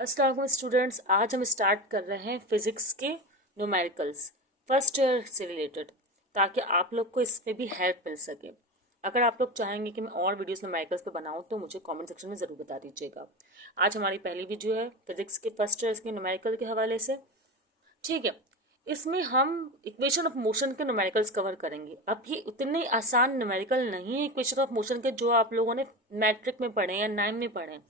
अस्सलाम वालेकुम स्टूडेंट्स, आज हम स्टार्ट कर रहे हैं फिज़िक्स के न्यूमेरिकल्स फर्स्ट ईयर से रिलेटेड, ताकि आप लोग को इसमें भी हेल्प मिल सके। अगर आप लोग चाहेंगे कि मैं और वीडियोस न्यूमेरिकल्स पे बनाऊं तो मुझे कमेंट सेक्शन में ज़रूर बता दीजिएगा। आज हमारी पहली वीडियो है फिज़िक्स के फर्स्ट ईयर के न्यूमेरिकल के हवाले से। ठीक है, इसमें हम इक्वेशन ऑफ मोशन के न्यूमेरिकल्स कवर करेंगे। अब ये उतने आसान न्यूमेरिकल नहीं है इक्वेशन ऑफ मोशन के जो आप लोगों ने मैट्रिक में पढ़े या 9 में पढ़े।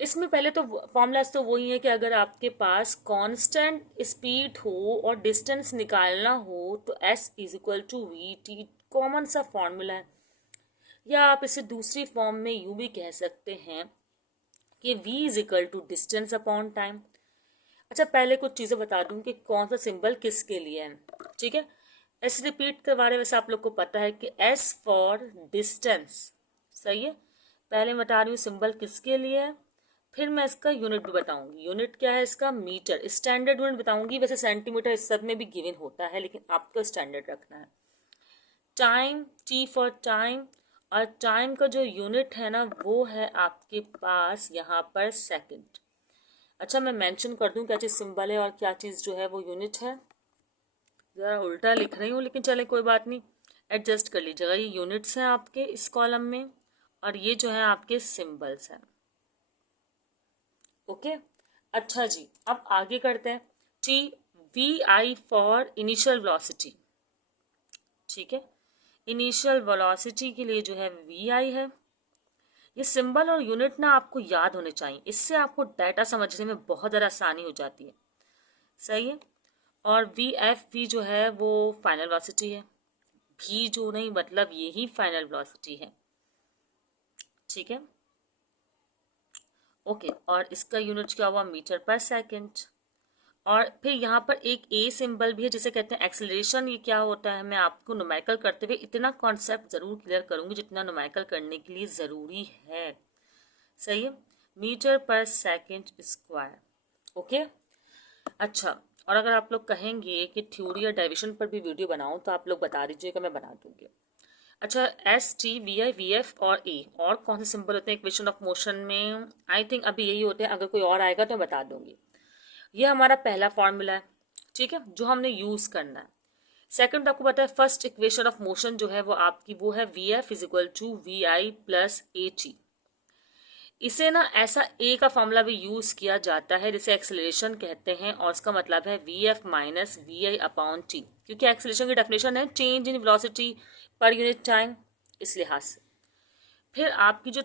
इसमें पहले तो फॉर्मूलाज तो वही है कि अगर आपके पास कांस्टेंट स्पीड हो और डिस्टेंस निकालना हो तो s is equal to v t, common सा फॉर्मूला है। या आप इसे दूसरी फॉर्म में यूं भी कह सकते हैं कि v is equal to distance upon time. अच्छा, पहले कुछ चीज़ें बता दूं कि कौन सा सिंबल किसके लिए है। ठीक है, एस रिपीट करवा रहे, वैसे आप लोग को पता है कि s फॉर डिस्टेंस। सही है, पहले मैं बता रही हूँ सिंबल किसके लिए है, फिर मैं इसका यूनिट भी बताऊंगी। यूनिट क्या है इसका, मीटर। स्टैंडर्ड यूनिट बताऊंगी, वैसे सेंटीमीटर इस सब में भी गिवन होता है, लेकिन आपको स्टैंडर्ड रखना है। टाइम, टी फॉर टाइम, और टाइम का जो यूनिट है ना वो है आपके पास यहाँ पर सेकंड। अच्छा, मैं मेंशन कर दूं क्या चीज़ सिंबल है और क्या चीज़ जो है वो यूनिट है। ज़रा उल्टा लिख रही हूँ, लेकिन चले कोई बात नहीं, एडजस्ट कर लीजिएगा। ये यूनिट्स हैं आपके इस कॉलम में, और ये जो है आपके सिंबल्स हैं। ओके, अच्छा जी, अब आगे करते हैं। T, v i for initial velocity. ठीक है, इनिशियल वेलोसिटी के लिए जो है वी आई है। ये सिंबल और यूनिट ना आपको याद होने चाहिए, इससे आपको डाटा समझने में बहुत ज़्यादा आसानी हो जाती है। सही है, और वी एफ वी जो है वो फाइनल वेलोसिटी है। भी जो नहीं मतलब यही फाइनल वेलोसिटी है। ठीक है, ओके, और इसका यूनिट क्या हुआ, मीटर पर सेकंड। और फिर यहाँ पर एक ए सिंबल भी है जिसे कहते हैं एक्सेलरेशन। ये क्या होता है, मैं आपको न्यूमेरिकल करते हुए इतना कॉन्सेप्ट जरूर क्लियर करूंगी जितना न्यूमेरिकल करने के लिए ज़रूरी है। सही है, मीटर पर सेकंड स्क्वायर। ओके, अच्छा, और अगर आप लोग कहेंगे कि थ्योरी या डेरिवेशन पर भी वीडियो बनाऊं तो आप लोग बता दीजिएगा, मैं बना दूंगी। अच्छा, एस टी वी आई वी एफ और ए, और कौन से सिंबल होते हैं इक्वेशन ऑफ मोशन में। आई थिंक अभी यही होते हैं, अगर कोई और आएगा तो मैं बता दूंगी। ये हमारा पहला फॉर्मूला है, ठीक है, जो हमने यूज करना है। सेकंड आपको पता है फर्स्ट इक्वेशन ऑफ मोशन जो है वो आपकी वो है v f is equal to v i plus a t. इसे ना ऐसा ए का फॉर्मूला भी यूज किया जाता है जिसे एक्सेलरेशन कहते हैं, और उसका मतलब है v F minus we i upon t, क्योंकि एक्सेलरेशन की डेफिनेशन है change in velocity per unit time, इस लिहाज से। फिर आपकी जो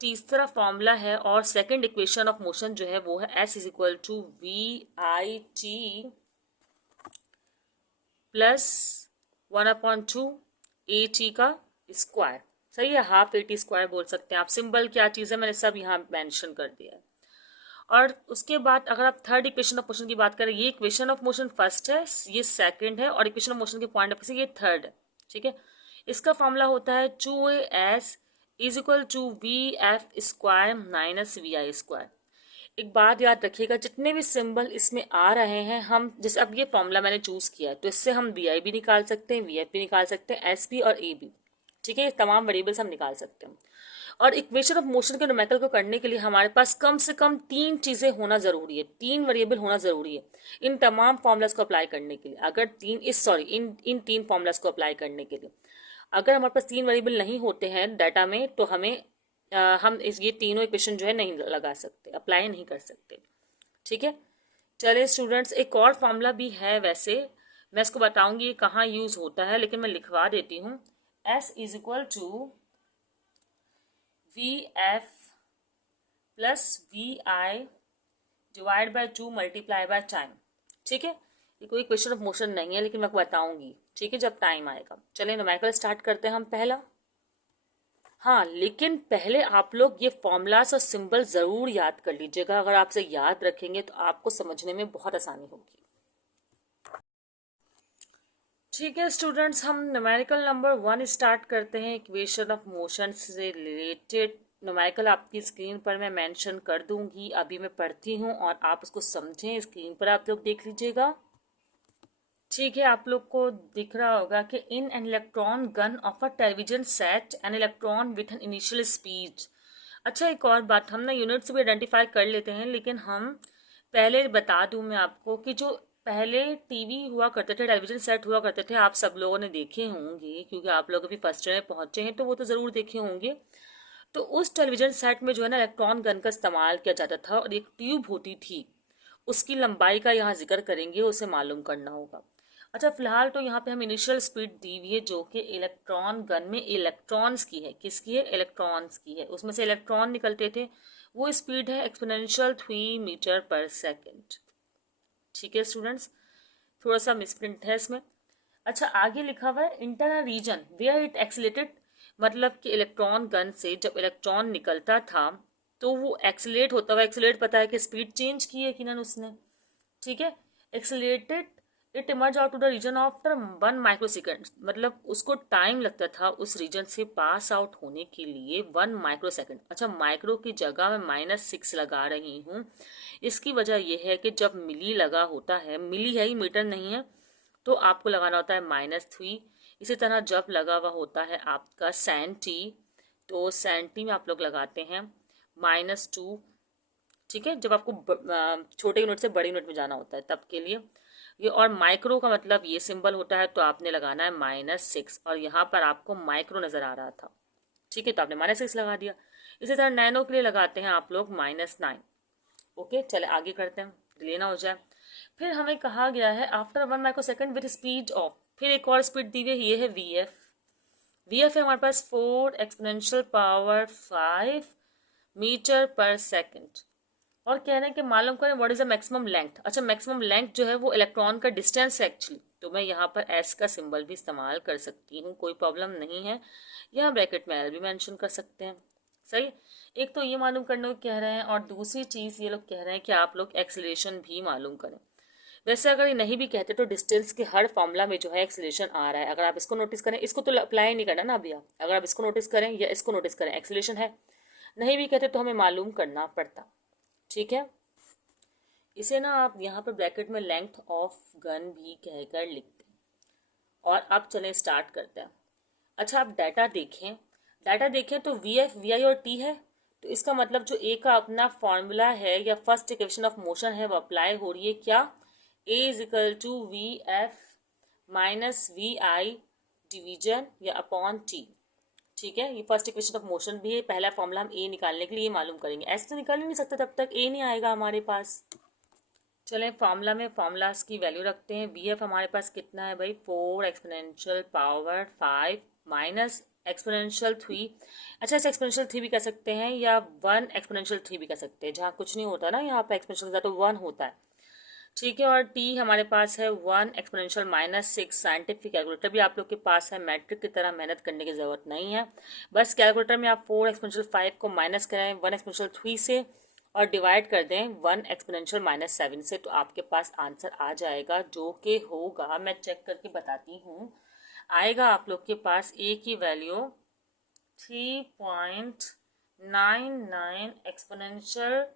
तीसरा फॉर्मूला है और सेकंड इक्वेशन ऑफ मोशन जो है वो है s is equal to v i t plus 1/2 a t का स्क्वायर। सही है, हाफ ए टी स्क्वायर बोल सकते हैं आप। सिंबल क्या चीज़ है मैंने सब यहाँ मेंशन कर दिया है। और उसके बाद अगर आप थर्ड इक्वेशन ऑफ मोशन की बात करें, ये इक्वेशन ऑफ मोशन फर्स्ट है, ये सेकंड है, और इक्वेशन ऑफ मोशन के पॉइंट ऑफ व्यू से ये थर्ड है। ठीक है, इसका फॉर्मूला होता है 2as is equal to we f square minus we i square. एक बात याद रखिएगा, जितने भी सिंबल इसमें आ रहे हैं, हम जैसे अब ये फॉर्मूला मैंने चूज किया है तो इससे हम वी आई भी निकाल सकते हैं, वी एफ भी निकाल सकते हैं, एस भी और ए भी। ठीक है, ये तमाम वेरिएबल्स हम निकाल सकते हैं। और इक्वेशन ऑफ मोशन के न्यूमेरिकल को करने के लिए हमारे पास कम से कम 3 चीज़ें होना ज़रूरी है, 3 वेरिएबल होना ज़रूरी है इन तमाम फॉर्मूलाज को अप्लाई करने के लिए। अगर इन 3 फॉर्मूलाज को अप्लाई करने के लिए अगर हमारे पास 3 वेरिएबल नहीं होते हैं डाटा में तो हम ये तीनों इक्वेशन जो है नहीं लगा सकते, अप्लाई नहीं कर सकते। ठीक है, चलिए स्टूडेंट्स, एक और फॉर्मूला भी है, वैसे मैं इसको बताऊंगी ये कहाँ यूज होता है, लेकिन मैं लिखवा देती हूँ। S is equal to we f plus v i divide by 2 multiply by time. ठीक है, ये कोई क्वेश्चन ऑफ मोशन नहीं है, लेकिन मैं बताऊंगी, ठीक है, जब टाइम आएगा। चलिए न्यूमेरिकल स्टार्ट करते हैं हम पहला। हाँ, लेकिन पहले आप लोग ये फॉर्मूलाज और सिंबल ज़रूर याद कर लीजिएगा। अगर आपसे याद रखेंगे तो आपको समझने में बहुत आसानी होगी। ठीक है स्टूडेंट्स, हम न्यूमेरिकल नंबर 1 स्टार्ट करते हैं इक्वेशन ऑफ मोशन से रिलेटेड। न्यूमेरिकल आपकी स्क्रीन पर मैं मेंशन कर दूंगी, अभी मैं पढ़ती हूँ और आप उसको समझें। स्क्रीन पर आप लोग देख लीजिएगा। ठीक है, आप लोग को दिख रहा होगा कि in an electron gun of a television set an electron with an initial speed अच्छा, एक और बात, हम ना यूनिट्स भी आइडेंटिफाई कर लेते हैं, लेकिन हम पहले बता दूं मैं आपको कि जो पहले टीवी हुआ करते थे, टेलीविजन सेट हुआ करते थे, आप सब लोगों ने देखे होंगे क्योंकि आप लोग अभी फर्स्ट ईयर में पहुंचे हैं तो वो तो ज़रूर देखे होंगे। तो उस टेलीविजन सेट में जो है ना इलेक्ट्रॉन गन का इस्तेमाल किया जाता था और एक ट्यूब होती थी, उसकी लंबाई का यहाँ जिक्र करेंगे, उसे मालूम करना होगा। अच्छा, फिलहाल तो यहाँ पे हम इनिशियल स्पीड दी हुई है जो कि इलेक्ट्रॉन गन में इलेक्ट्रॉन्स की है। किसकी है? इलेक्ट्रॉन्स की है। उसमें से इलेक्ट्रॉन निकलते थे, वो स्पीड है एक्सपोनेंशियल 3 मीटर पर सेकेंड। ठीक है स्टूडेंट्स, थोड़ा सा मिसप्रिंट है इसमें। अच्छा, आगे लिखा हुआ है enter a region where it accelerated, मतलब कि इलेक्ट्रॉन गन से जब इलेक्ट्रॉन निकलता था तो वो एक्सीलेट होता हुआ, एक्सीलेट पता है कि स्पीड चेंज की है कि ना उसने, ठीक है, accelerated it emerge out to the region of the 1 micro second, मतलब उसको टाइम लगता था उस रीजन से पास आउट होने के लिए 1 माइक्रो सेकेंड। अच्छा, माइक्रो की जगह मैं -6 लगा रही हूँ, इसकी वजह यह है कि जब मिली लगा होता है, मिली है ही, मीटर नहीं है, तो आपको लगाना होता है -3। इसी तरह जब लगा हुआ होता है आपका सेंटी, तो सेंटी में आप लोग लगाते हैं -2। ठीक है, जब आपको छोटे यूनिट से बड़े यूनिट में जाना होता है तब के लिए ये। और माइक्रो का मतलब ये सिंबल होता है, तो आपने लगाना है -6, और यहाँ पर आपको माइक्रो नज़र आ रहा था, ठीक है, तो आपने -6 लगा दिया। इसी तरह नैनो के लिए लगाते हैं आप लोग -9। ओके, चले आगे करते हैं, डिले ना हो जाए। फिर हमें कहा गया है after 1 micro second with speed of, फिर एक और स्पीड दी हुई है, ये है वी एफ है हमारे पास 4 exponential power 5 metre per second. और कह रहे हैं कि मालूम करें what is the maximum length. अच्छा, मैक्सिमम लेंथ जो है वो इलेक्ट्रॉन का डिस्टेंस है एक्चुअली, तो मैं यहाँ पर एस का सिंबल भी इस्तेमाल कर सकती हूँ, कोई प्रॉब्लम नहीं है। यहाँ ब्रैकेट में एल भी मेंशन कर सकते हैं। सही, एक तो ये मालूम करने को कह रहे हैं, और दूसरी चीज़ ये लोग कह रहे हैं कि आप लोग एक्सीलरेशन भी मालूम करें। वैसे अगर ये नहीं भी कहते तो डिस्टेंस के हर फॉर्मूला में जो है एक्सीलरेशन आ रहा है, अगर आप इसको नोटिस करें, इसको तो अप्लाई नहीं करना ना अभी आप, अगर आप इसको नोटिस करें या इसको नोटिस करें, एक्सीलरेशन है। नहीं भी कहते तो हमें मालूम करना पड़ता। ठीक है, इसे ना आप यहाँ पर ब्रैकेट में लेंथ ऑफ गन भी कहकर लिखते हैं। और अब चलें स्टार्ट करते हैं। अच्छा, आप डाटा देखें तो वी एफ वी आई और टी है, तो इसका मतलब जो ए का अपना फॉर्मूला है या फर्स्ट इक्वेशन ऑफ मोशन है वो अप्लाई हो रही है। क्या? A is equal to V F minus we I division या अपॉन टी। ठीक है, ये फर्स्ट इक्वेशन ऑफ मोशन भी है। पहला फॉर्मूला हम ए निकालने के लिए मालूम करेंगे, ऐसे तो निकाल ही नहीं सकते, तब तक ए नहीं आएगा हमारे पास। चलें फार्मूला में फार्मूलाज की वैल्यू रखते हैं। वी एफ हमारे पास कितना है भाई? 4 एक्सपोनेंशियल पावर 5 माइनस एक्सपोनेंशियल 3। अच्छा, इसे एक्सपोनेंशियल 3 भी कह सकते हैं या 1 एक्सपोनेंशियल 3 भी कह सकते हैं, जहाँ कुछ नहीं होता ना यहाँ पे एक्सपोनेंशियल का, तो 1 होता है। ठीक है, और टी हमारे पास है 1 एक्सपोनेंशियल -6। साइंटिफिक कैलकुलेटर भी आप लोग के पास है, मैट्रिक की तरह मेहनत करने की ज़रूरत नहीं है। बस कैलकुलेटर में आप 4 एक्सपोनेंशियल 5 को माइनस करें 1 एक्सपोनेंशियल 3 से और डिवाइड कर दें 1 एक्सपोनेंशियल -7 से, तो आपके पास आंसर आ जाएगा, जो कि होगा, मैं चेक करके बताती हूँ, आएगा आप लोग के पास ए की वैल्यू 3.99 एक्सपोनेंशियल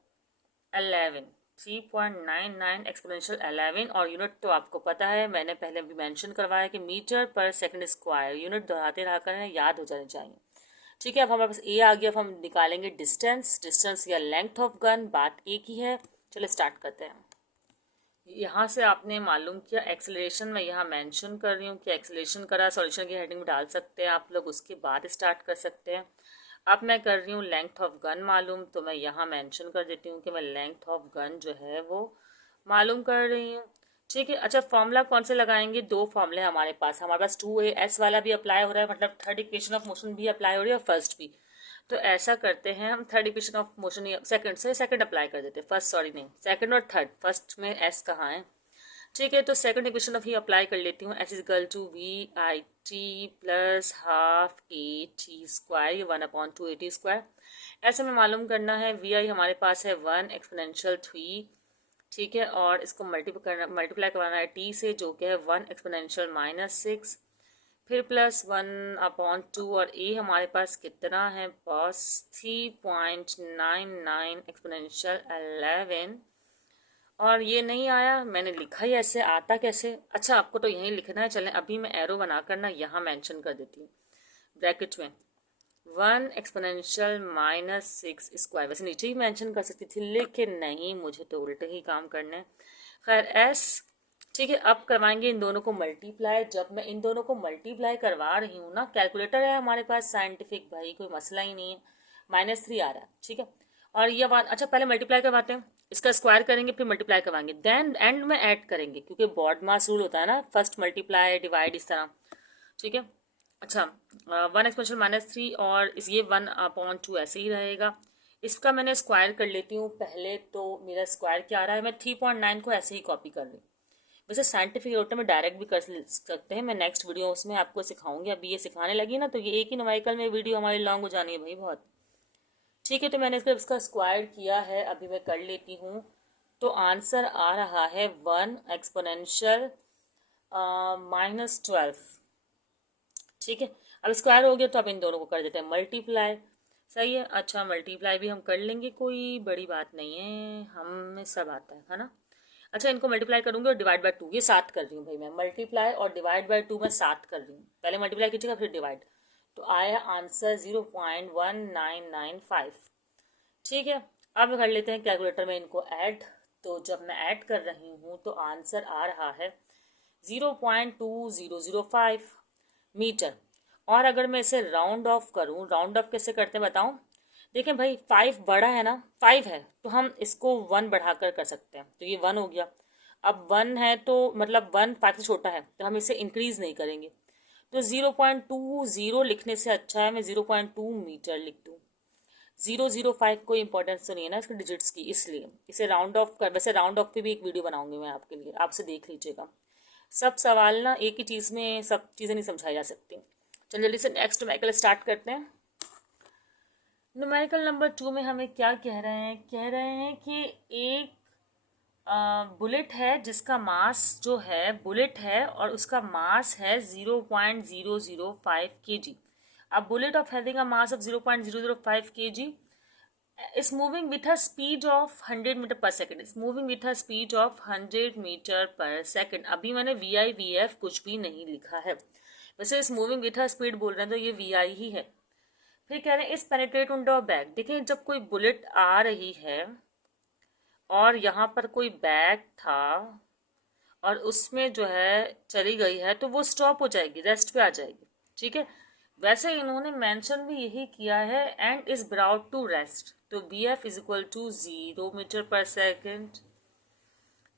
11, 3.99 एक्सपोनेंशियल 11। और यूनिट तो आपको पता है, मैंने पहले भी मेंशन करवाया कि मीटर पर सेकंड स्क्वायर। यूनिट दोहराते रहा करें, याद हो जाने चाहिए। ठीक है, अब हमारे पास ए आ गया, अब हम निकालेंगे डिस्टेंस या लेंथ ऑफ गन, बात ए की है। चलो स्टार्ट करते हैं। यहाँ से आपने मालूम किया एक्सेलरेशन, मैं यहाँ मेंशन कर रही हूँ कि एक्सेलरेशन करा, सॉल्यूशन की हेडिंग में डाल सकते हैं आप लोग, उसके बाद स्टार्ट कर सकते हैं। अब मैं कर रही हूँ लेंथ ऑफ गन मालूम, तो मैं यहाँ मेंशन कर देती हूँ कि मैं लेंथ ऑफ गन जो है वो मालूम कर रही हूँ। ठीक है, अच्छा, फॉर्मूला कौन से लगाएंगे? दो फॉर्मूले हमारे पास 2a वाला भी अप्लाई हो रहा है, मतलब थर्ड इक्वेशन ऑफ मोशन भी अप्लाई हो रही है और फर्स्ट भी। तो ऐसा करते हैं, हम third equation of motion second apply कर देते हैं, फर्स्ट सॉरी नहीं, सेकंड और थर्ड, फर्स्ट में एस कहाँ है। ठीक है, तो सेकंड इक्वेशन ऑफ ही अप्लाई कर लेती हूँ। S is equal to v i t plus half a t square, ये 1/2 AT²। ऐसे में मालूम करना है वी आई हमारे पास है 1 एक्सपोनेंशियल 3। ठीक है, और इसको मल्टीप्लाई करवाना है टी से, जो कि है 1 एक्सपोनेंशियल -6, फिर प्लस 1/2, और ए हमारे पास कितना है बॉस? 3.99 एक्सपोनेंशियल 11। और ये नहीं आया, मैंने लिखा ही ऐसे, आता कैसे? अच्छा, आपको तो यहीं लिखना है। चलें अभी मैं एरो बना कर ना यहाँ मेंशन कर देती हूँ ब्रैकेट में। 1 एक्सपोनेंशियल -6 स्क्वायर। वैसे नीचे ही मेंशन कर सकती थी लेकिन नहीं, मुझे तो उल्टे ही काम करने हैं। खैर एस, ठीक है। अब करवाएंगे इन दोनों को मल्टीप्लाई। जब मैं इन दोनों को मल्टीप्लाई करवा रही हूँ ना, कैलकुलेटर है हमारे पास साइंटिफिक, भाई कोई मसला ही नहीं है। -3 आ रहा है, ठीक है। और ये बात, अच्छा पहले मल्टीप्लाई करवाते हैं, इसका स्क्वायर करेंगे फिर मल्टीप्लाई करवाएंगे, देन एंड में ऐड करेंगे, क्योंकि बॉड मास रूल होता है ना, फर्स्ट मल्टीप्लाई डिवाइड इस तरह, ठीक है। अच्छा 1 एक्सपोनेंशियल -3 और इस ये 1/2 ऐसे ही रहेगा। इसका मैंने स्क्वायर कर लेती हूँ पहले। तो मेरा स्क्वायर क्या आ रहा है, मैं 3.9 को ऐसे ही कॉपी कर लूँ। वैसे साइंटिफिक रोटे में डायरेक्ट भी कर सकते हैं, मैं नेक्स्ट वीडियो उसमें आपको सिखाऊंगी। अभी ये सिखाने लगी ना तो ये एक ही न्यूमेरिकल में वीडियो हमारी लॉन्ग हो जानी है भाई बहुत, ठीक है। तो मैंने इसका स्क्वायर किया है, अभी मैं कर लेती हूँ। तो आंसर आ रहा है 1 एक्सपोनेंशियल -12, ठीक है। अब स्क्वायर हो गया तो अब इन दोनों को कर देते हैं मल्टीप्लाई, सही है। अच्छा मल्टीप्लाई भी हम कर लेंगे, कोई बड़ी बात नहीं है, हमें सब आता है ना। अच्छा इनको मल्टीप्लाई करूंगी और डिवाइड बाय 2, ये 7 कर रही हूँ भाई मैं, मल्टीप्लाई और डिवाइड बाय 2 मैं 7 कर रही हूँ। पहले मल्टीप्लाई कीजिएगा फिर डिवाइड, तो आया आंसर 0.1995, ठीक है। अब कर लेते हैं कैलकुलेटर में इनको ऐड। तो जब मैं ऐड कर रही हूँ तो आंसर आ रहा है 0.2005 मीटर। और अगर मैं इसे राउंड ऑफ करूँ, राउंड ऑफ कैसे करते हैं बताऊँ। देखें भाई 5 बड़ा है ना, 5 है तो हम इसको 1 बढ़ाकर कर सकते हैं, तो ये 1 हो गया। अब 1 है तो मतलब 1 5 से छोटा है तो हम इसे इंक्रीज नहीं करेंगे, तो 0.20 लिखने से अच्छा है मैं 0.2 मीटर लिख दूँ। 005 कोई इंपॉर्टेंस तो नहीं है ना इसके डिजिट्स की, इसलिए इसे राउंड ऑफ कर, वैसे राउंड ऑफ पे भी एक वीडियो बनाऊंगी मैं आपके लिए, आपसे देख लीजिएगा। सब सवाल ना एक ही चीज़ में सब चीज़ें नहीं समझाई जा सकती। चलिए जल्दी से नेक्स्ट न्यूमेरिकल स्टार्ट करते हैं। न्यूमेरिकल नंबर 2 में हमें क्या कह रहे हैं, कह रहे हैं कि एक बुलेट है जिसका मास जो है, बुलेट है और उसका मास है 0.005 kg। अब bullet of having a mass of 0.005 kg is moving with a speed of 100 metre per second, is moving with a speed of 100 metre per second. अभी मैंने VI VF कुछ भी नहीं लिखा है, वैसे इस मूविंग विथ अ स्पीड बोल रहे हैं तो ये VI ही है। फिर कह रहे हैं इस पेनिट्रेट इंटू अ बैग। देखिए जब कोई बुलेट आ रही है और यहाँ पर कोई बैग था और उसमें जो है चली गई है तो वो स्टॉप हो जाएगी, रेस्ट पे आ जाएगी, ठीक है। वैसे इन्होंने मेंशन भी यही किया है, and is brought to rest, तो BF is equal to 0 metre per second,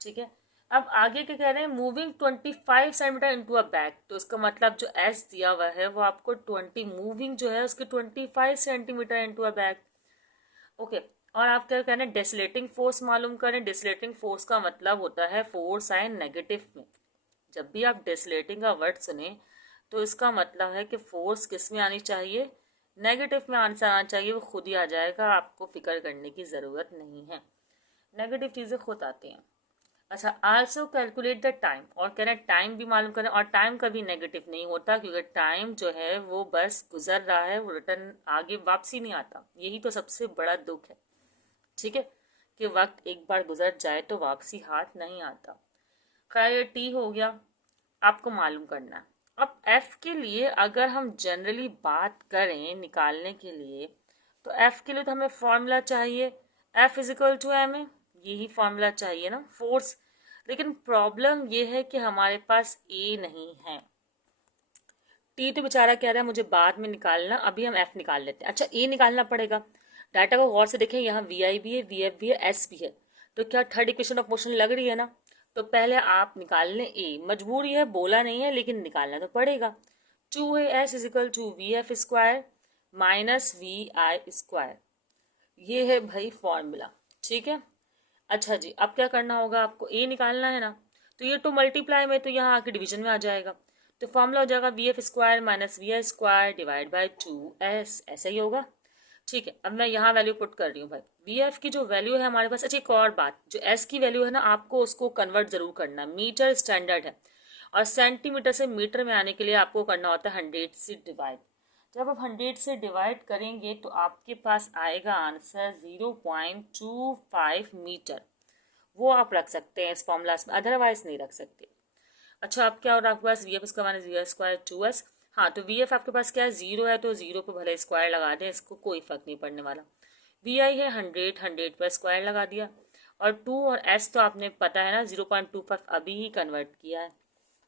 ठीक है। अब आगे क्या कह रहे हैं, moving 25 centimetre into a bag, तो इसका मतलब जो S दिया हुआ है वो आपको 20 मूविंग जो है उसके 25 centimetre into a bag, okay. और आप क्या कह रहे हैं, डेसिलेटिंग फोर्स मालूम करें। डेसिलेटिंग फोर्स का मतलब होता है फोर्स साइन नेगेटिव में। जब भी आप डेसिलेटिंग का वर्ड सुने तो इसका मतलब है कि फोर्स किस में आनी चाहिए, नेगेटिव में आंसर आना चाहिए, वो खुद ही आ जाएगा, आपको फिक्र करने की ज़रूरत नहीं है, नेगेटिव चीज़ें खुद आती हैं। अच्छा आल्सो कैलकुलेट द टाइम, और कह रहे हैं टाइम भी मालूम करें, और टाइम कभी नेगेटिव नहीं होता क्योंकि टाइम जो है वो बस गुजर रहा है, वो रिटर्न आगे वापसी नहीं आता, यही तो सबसे बड़ा दुख है, ठीक है, कि वक्त एक बार गुजर जाए तो वापसी हाथ नहीं आता। खैर ये T हो गया, आपको मालूम करना है। अब F के लिए अगर हम जनरली बात करें निकालने के लिए, तो F के लिए तो हमें फॉर्मूला चाहिए F is equal to m a, यही फॉर्मूला चाहिए ना, फोर्स। लेकिन प्रॉब्लम ये है कि हमारे पास A नहीं है। T तो बेचारा कह रहा है मुझे बाद में निकालना, अभी हम F निकाल लेते हैं। अच्छा A निकालना पड़ेगा, डाटा को गौर से देखें, यहाँ VI भी है, VF भी है, S भी है, तो क्या थर्ड इक्वेशन ऑफ मोशन लग रही है ना। तो पहले आप निकाल लें A, मजबूरी है, बोला नहीं है लेकिन निकालना तो पड़ेगा। 2AS is equal to VF square minus VI square, ये है भाई फॉर्मूला, ठीक है। अच्छा जी अब क्या करना होगा, आपको A निकालना है ना, तो ये टू मल्टीप्लाई में तो यहाँ आके डिवीजन में आ जाएगा, तो फॉर्मूला हो जाएगा VF square minus VI square divide by 2S, ऐसा ही होगा, ठीक है। अब मैं यहाँ वैल्यू पुट कर रही हूँ भाई, VF की जो वैल्यू है हमारे पास। अच्छा एक और बात, जो S की वैल्यू है ना आपको उसको कन्वर्ट जरूर करना, मीटर स्टैंडर्ड है और सेंटीमीटर से मीटर में आने के लिए आपको करना होता है 100 से डिवाइड। जब आप 100 से डिवाइड करेंगे तो आपके पास आएगा आंसर 0.25 मीटर, वो आप रख सकते हैं इस फॉर्मूला में, अदरवाइज नहीं रख सकते। अच्छा अब क्या हो रहा है आपके पास, VF square minus VI square 2S, हाँ, तो वी एफ आपके पास क्या है, 0 है, तो 0 पे भले स्क्वायर लगा दें, इसको कोई फर्क नहीं पड़ने वाला। वी आई है 100, 100 पर स्क्वायर लगा दिया। और 2 और एस तो आपने पता है ना, 0.25 अभी ही कन्वर्ट किया है।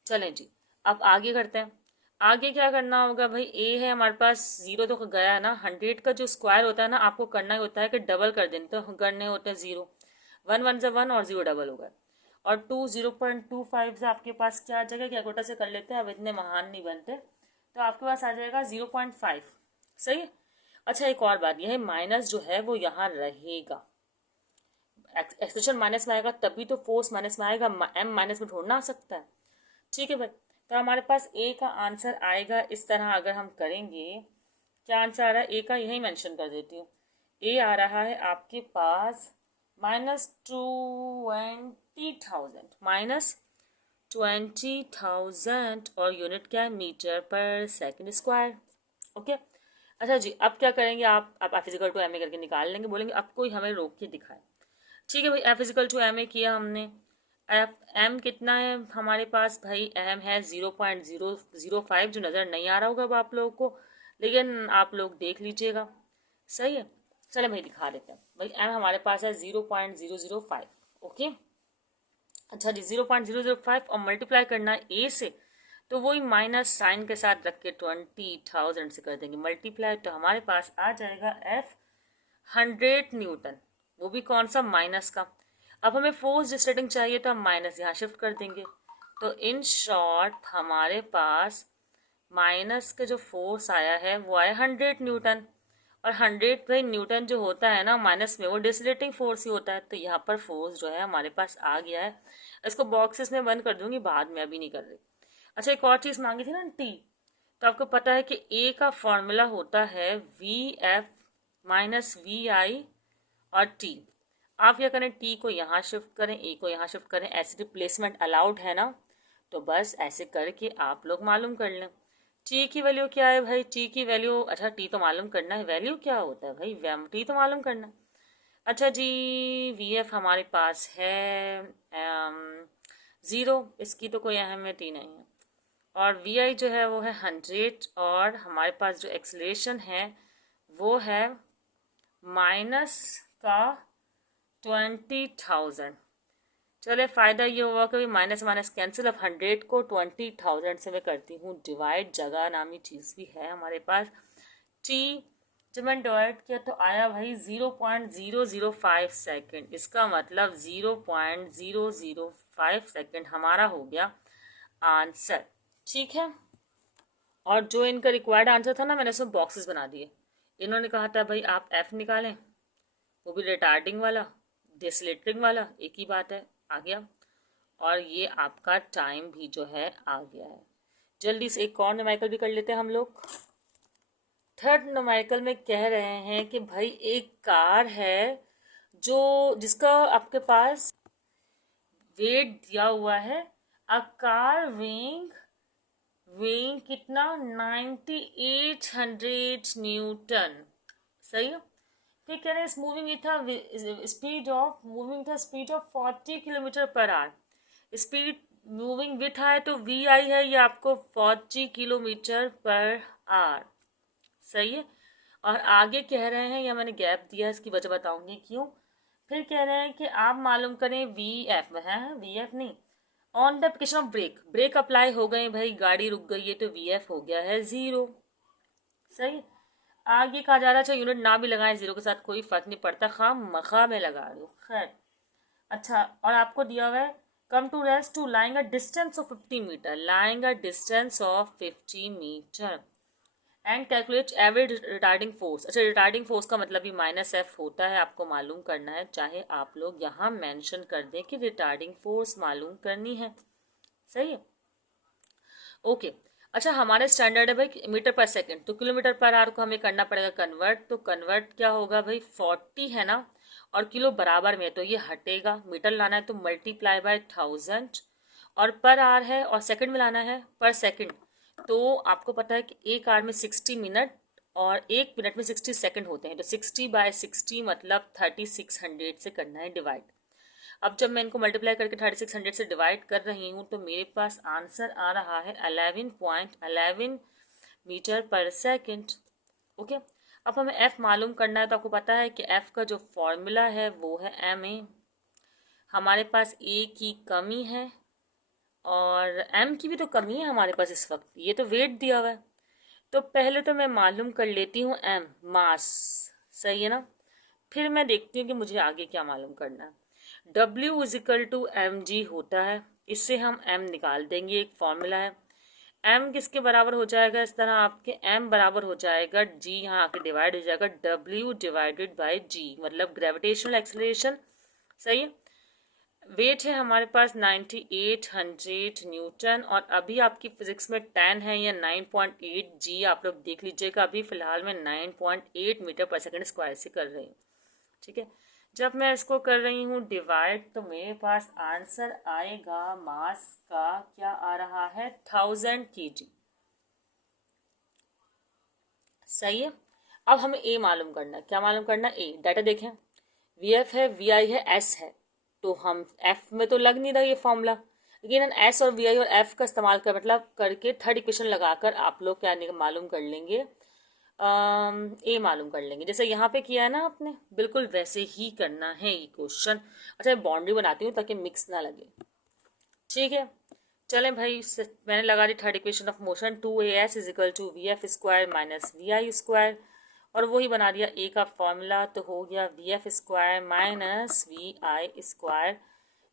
चलें जी, अब आगे करते हैं। आगे क्या करना होगा भाई, ए है हमारे पास, 0 तो गया है ना, 100 का जो स्क्वायर होता है ना, आपको करना होता है कि डबल कर दें, तो करने होते हैं 0, 1 1 से 1 और 0 डबल होगा। और 2 0.25 से आपके पास क्या आ जाएगा, कैलकुलेटर से कर लेते हैं, अब इतने महान नहीं बनते, तो आपके पास आ जाएगा 0.5। सही है। अच्छा, एक और बात यह है, माइनस जो है वो यहाँ रहेगा, एक्सप्रेशन माइनस में आएगा तभी तो फोर्स माइनस में आएगा, एम माइनस में थोड़ा ना आ सकता है। ठीक है भाई, तो हमारे पास ए का आंसर आएगा इस तरह, अगर हम करेंगे, क्या आंसर आ रहा है ए का, यही मेंशन कर देती हूँ। ए आ रहा है आपके पास -20,000, -20,000, और यूनिट क्या है, मीटर पर सेकंड स्क्वायर। ओके। अच्छा जी, अब क्या करेंगे, आप f is equal to m a करके निकाल लेंगे, बोलेंगे अब कोई हमें रोक के दिखाए। ठीक है भाई, f is equal to m a किया हमने। एफ एम कितना है हमारे पास भाई, एम है 0.005, जो नज़र नहीं आ रहा होगा अब आप लोगों को, लेकिन आप लोग देख लीजिएगा। सही है। चले भाई दिखा देते हैं भाई, एम हमारे पास है 0.005। ओके। अच्छा जी, 0.005 और मल्टीप्लाई करना है ए से, तो वही माइनस साइन के साथ रख के 20,000 से कर देंगे मल्टीप्लाई, तो हमारे पास आ जाएगा एफ 100 न्यूटन, वो भी कौन सा, माइनस का। अब हमें फोर्स डिस्टर्टिंग चाहिए, तो हम माइनस यहाँ शिफ्ट कर देंगे, तो इन शॉर्ट हमारे पास माइनस के जो फोर्स आया है वो आया 100 न्यूटन। और 100 भाई न्यूटन जो होता है ना माइनस में, वो डिसलेटिंग फोर्स ही होता है, तो यहाँ पर फोर्स जो है हमारे पास आ गया है। इसको बॉक्सेस में बंद कर दूंगी बाद में, अभी नहीं कर रही। अच्छा, एक और चीज़ मांगी थी ना टी, तो आपको पता है कि ए का फॉर्मूला होता है वी एफ माइनस वी आई और टी। आप क्या करें, टी को यहाँ शिफ्ट करें, ए को यहाँ शिफ्ट करें, ऐसे रिप्लेसमेंट अलाउड है ना, तो बस ऐसे करके आप लोग मालूम कर लें। टी की वैल्यू क्या है भाई, टी की वैल्यू, अच्छा टी तो मालूम करना है, वैल्यू क्या होता है भाई, टी तो मालूम करना है। अच्छा जी, वी एफ हमारे पास है 0, इसकी तो कोई अहमियत ही नहीं है। और वी आई जो है वो है 100, और हमारे पास जो एक्सलेशन है वो है माइनस का 20,000। चले, फ़ायदा ये हुआ कि माइनस माइनस कैंसिल। अब 100 को 20,000 से मैं करती हूँ डिवाइड, जगह नामी चीज़ भी है हमारे पास। टी जब मैंने डिवाइड किया तो आया भाई 0.005 सेकेंड, इसका मतलब 0.005 सेकेंड हमारा हो गया आंसर। ठीक है। और जो इनका रिक्वायर्ड आंसर था ना, मैंने उसमें बॉक्सेस बना दिए। इन्होंने कहा था भाई आप एफ निकालें, वो भी रिटार्डिंग वाला, डिसलेटरिंग वाला, एक ही बात है, आ गया। और ये आपका टाइम भी जो है आ गया है। जल्दी से एक और न्यूमेरिकल भी कर लेते हैं हम लोग। थर्ड न्यूमेरिकल में कह रहे हैं कि भाई एक कार है जो, जिसका आपके पास वेट दिया हुआ है, अ कार वेइंग कितना, 9800 न्यूटन। सही है। फिर कह रहे हैं moving with speed of 40 kilometre per hour. Speed moving with है तो वी आई है, ये आपको 40 किलोमीटर पर आवर। सही है। और आगे कह रहे हैं, या मैंने गैप दिया है, इसकी वजह बताऊंगी क्यों। फिर कह रहे हैं कि आप मालूम करें वी एफ है, वी एफ नहीं, on the application of brake, brake apply हो गए भाई, गाड़ी रुक गई है, तो वी एफ हो गया है 0। सही। आगे कहा जा रहा है, अच्छा यूनिट ना भी लगाएं, 0 के साथ कोई फर्क नहीं पड़ता, खाम मखा में लगा दो, खैर। अच्छा, और आपको दिया हुआ है come to rest to lying a distance of 50 metre, lying a distance of 50 metre, and calculate average retarding force. अच्छा, रिटार्डिंग फोर्स का मतलब भी माइनस एफ होता है, आपको मालूम करना है, चाहे आप लोग यहाँ मेंशन कर दें कि रिटार्डिंग फोर्स मालूम करनी है। सही है। ओके। अच्छा, हमारे स्टैंडर्ड है भाई मीटर पर सेकंड, तो किलोमीटर पर आवर को हमें करना पड़ेगा कन्वर्ट, तो कन्वर्ट क्या होगा भाई, 40 है ना, और किलो बराबर में, तो ये हटेगा, मीटर लाना है तो मल्टीप्लाई बाय 1000, और पर आवर है और सेकंड में लाना है पर सेकंड, तो आपको पता है कि एक आवर में 60 मिनट और एक मिनट में 60 सेकंड होते हैं, तो 60/60 मतलब 3600 से करना है डिवाइड। अब जब मैं इनको मल्टीप्लाई करके 3600 से डिवाइड कर रही हूँ, तो मेरे पास आंसर आ रहा है 11.11 मीटर पर सेकंड। ओके, अब हमें एफ मालूम करना है, तो आपको पता है कि एफ का जो फॉर्मूला है वो है एम ए। हमारे पास ए की कमी है और एम की भी तो कमी है हमारे पास इस वक्त, ये तो वेट दिया हुआ है। तो पहले तो मैं मालूम कर लेती हूँ एम, मास, सही है ना। फिर मैं देखती हूँ कि मुझे आगे क्या मालूम करना है। W is equal to m g होता है, इससे हम m निकाल देंगे, एक फॉर्मूला है। m किसके बराबर हो जाएगा, इस तरह आपके m बराबर हो जाएगा g, यहाँ आके डिवाइड हो जाएगा W डिवाइडेड बाय g, मतलब ग्रेविटेशनल एक्सेलरेशन, सही है। वेट है हमारे पास 9800 न्यूटन, और अभी आपकी फिजिक्स में 10 है या 9.8 जी, आप लोग देख लीजिएगा। अभी फिलहाल मैं 9.8 मीटर पर सेकंड स्क्वायर से कर रही हूँ, ठीक है। जब मैं इसको कर रही हूँ डिवाइड, तो मेरे पास आंसर आएगा मास का, क्या आ रहा है, 1000 kg, सही है। अब हमें ए मालूम करना है, क्या मालूम करना है, ए डाटा देखें, वी एफ है, वी आई है, एस है, तो हम एफ में तो लग नहीं रहा ये फॉर्मूला, लेकिन हम एस और वी आई और एफ का इस्तेमाल कर मतलब करके थर्ड इक्वेशन लगाकर आप लोग क्या मालूम कर लेंगे, ए मालूम कर लेंगे। जैसे यहाँ पे किया है ना आपने, बिल्कुल वैसे ही करना है ये क्वेश्चन। अच्छा, बाउंड्री बनाती हूँ ताकि मिक्स ना लगे, ठीक है। चलें भाई, मैंने लगा दी third equation of motion, 2as is equal to we f square minus we i square, और वही बना दिया ए का फॉर्मूला, तो हो गया v f square minus we i square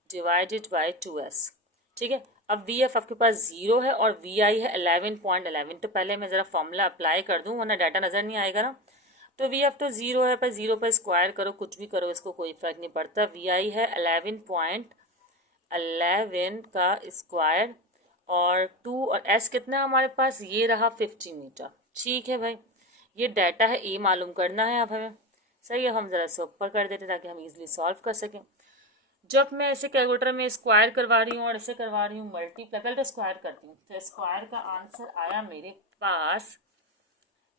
divided by 2s, ठीक है। अब वी एफ आपके पास 0 है और वी आई है 11.11, तो पहले मैं ज़रा फॉर्मूला अप्लाई कर दूँ वरना डाटा नज़र नहीं आएगा ना। तो वी एफ तो 0 है, पर 0 पर स्क्वायर करो, कुछ भी करो, इसको कोई फर्क नहीं पड़ता। वी आई है 11.11 का स्क्वायर, और 2 और एस कितना हमारे पास, ये रहा 50 मीटर, ठीक है भाई। ये डाटा है, ए मालूम करना है अब हमें, सही है। हम ज़रा इसे ऊपर कर देते ताकि हम इजीली सॉल्व कर सकें। जब मैं इसे कैलकुलेटर में स्क्वायर करवा रही हूँ और इसे करवा रही हूँ मल्टीप्लाई, पहले तो स्क्वायर करती हूँ, तो स्क्वायर का आंसर आया मेरे पास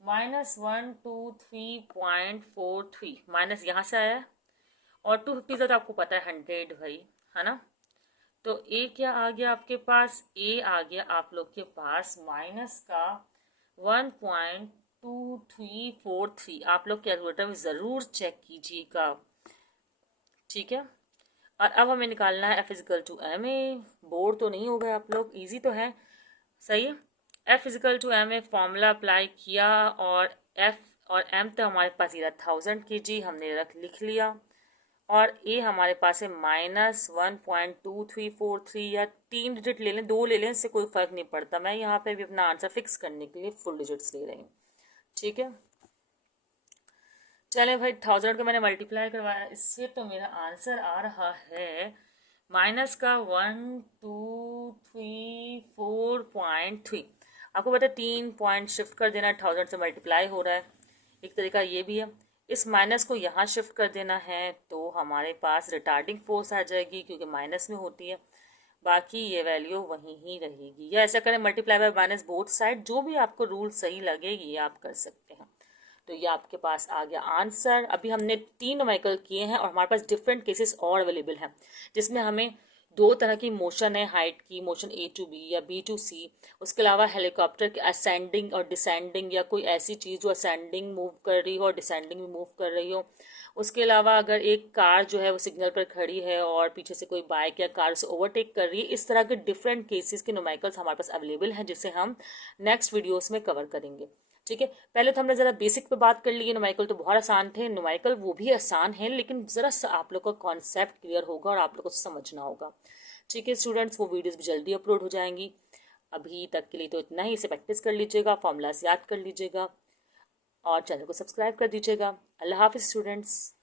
-123.43, माइनस यहाँ से आया, और 250 तो आपको पता है 100 भाई, है ना। तो ए क्या आ गया आपके पास, ए आ गया आप लोग के पास माइनस का 1.2343। आप लोग कैलकुलेटर में ज़रूर चेक कीजिएगा, ठीक है। और अब हमें निकालना है f is equal to m a, bored तो नहीं हो गए आप लोग, इजी तो है, सही है। F is equal to m a formula apply किया, और एफ और एम तो हमारे पास ये 1000 kg हमने लिख लिया, और ए हमारे पास है -1.2343, या 3 डिजिट ले लें, 2 ले लें, इससे कोई फर्क नहीं पड़ता। मैं यहाँ पे भी अपना आंसर फिक्स करने के लिए फुल डिजिट्स ले रही हूँ, ठीक है। चले भाई, 1000 को मैंने मल्टीप्लाई करवाया इससे, तो मेरा आंसर आ रहा है माइनस का 1234.3। आपको पता है 3 पॉइंट शिफ्ट कर देना, 1000 से मल्टीप्लाई हो रहा है, एक तरीका ये भी है। इस माइनस को यहाँ शिफ्ट कर देना है, तो हमारे पास रिटार्डिंग फोर्स आ जाएगी, क्योंकि माइनस में होती है, बाकी ये वैल्यू वहीं ही रहेगी। या ऐसा करें, multiply by minus both side, जो भी आपको रूल सही लगे ये आप कर सकते हैं। तो ये आपके पास आ गया आंसर। अभी हमने 3 न्यूमेरिकल किए हैं, और हमारे पास डिफरेंट केसेस और अवेलेबल हैं, जिसमें हमें 2 तरह की मोशन है, हाइट की मोशन A to B या B to C, उसके अलावा हेलीकॉप्टर की असेंडिंग और डिसेंडिंग, या कोई ऐसी चीज़ जो असेंडिंग मूव कर रही हो और डिसेंडिंग भी मूव कर रही हो। उसके अलावा अगर एक कार जो है वो सिग्नल पर खड़ी है और पीछे से कोई बाइक या कार से ओवरटेक कर रही है, इस तरह के डिफरेंट केसेस के न्यूमेरिकल्स हमारे पास अवेलेबल हैं, जिसे हम नेक्स्ट वीडियोस में कवर करेंगे, ठीक है। पहले तो हमने ज़रा बेसिक पे बात कर ली है, न्यूमेरिकल तो बहुत आसान थे, न्यूमेरिकल वो भी आसान है, लेकिन ज़रा सा आप लोग का कॉन्सेप्ट क्लियर होगा और आप लोग को समझना होगा, ठीक है स्टूडेंट्स। वो वीडियोस भी जल्दी अपलोड हो जाएंगी। अभी तक के लिए तो इतना ही, इसे प्रैक्टिस कर लीजिएगा, फॉर्मूलास याद कर लीजिएगा, और चैनल को सब्सक्राइब कर दीजिएगा। अल्लाह हाफिज़ स्टूडेंट्स।